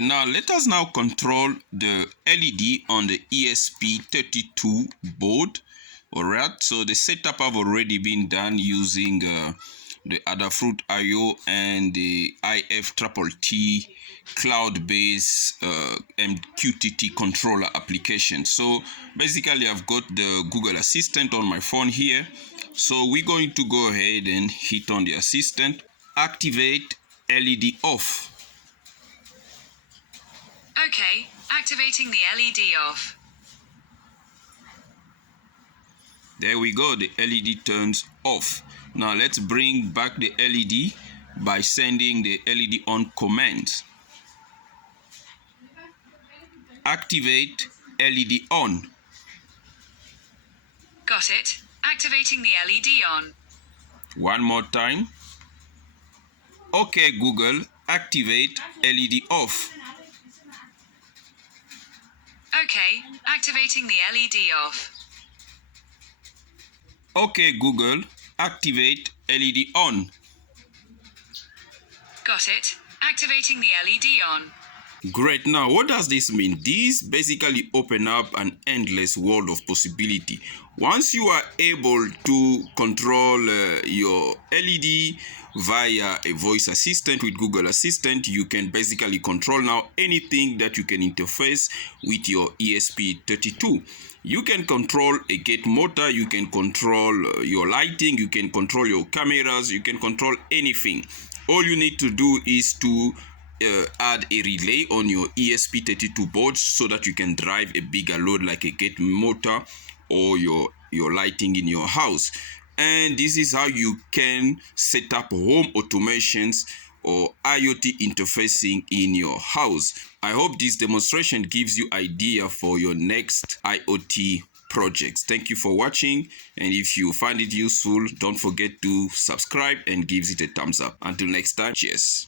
Now let us now control the LED on the ESP32 board. Alright, so the setup have already been done using the Adafruit IO and the IFTTT cloud-based MQTT controller application. So basically I've got the Google Assistant on my phone here. So we're going to go ahead and hit on the assistant. Activate LED off. Okay, activating the LED off. There we go, the LED turns off. Now let's bring back the LED by sending the LED on command. Activate LED on. Got it. Activating the LED on. One more time. Okay, Google, activate LED off. Okay, activating the LED off. Okay, Google, activate LED on. Got it. Activating the LED on. Great. Now, what does this mean? This basically open up an endless world of possibility. Once you are able to control your LED via a voice assistant with Google Assistant, you can basically control now anything that you can interface with your ESP32. You can control a gate motor, you can control your lighting, you can control your cameras, you can control anything. All you need to do is to add a relay on your ESP32 board so that you can drive a bigger load like a gate motor or your lighting in your house. And this is how you can set up home automations or IoT interfacing in your house. I hope this demonstration gives you idea for your next IoT projects. Thank you for watching, and if you find it useful, don't forget to subscribe and give it a thumbs up. Until next time, cheers.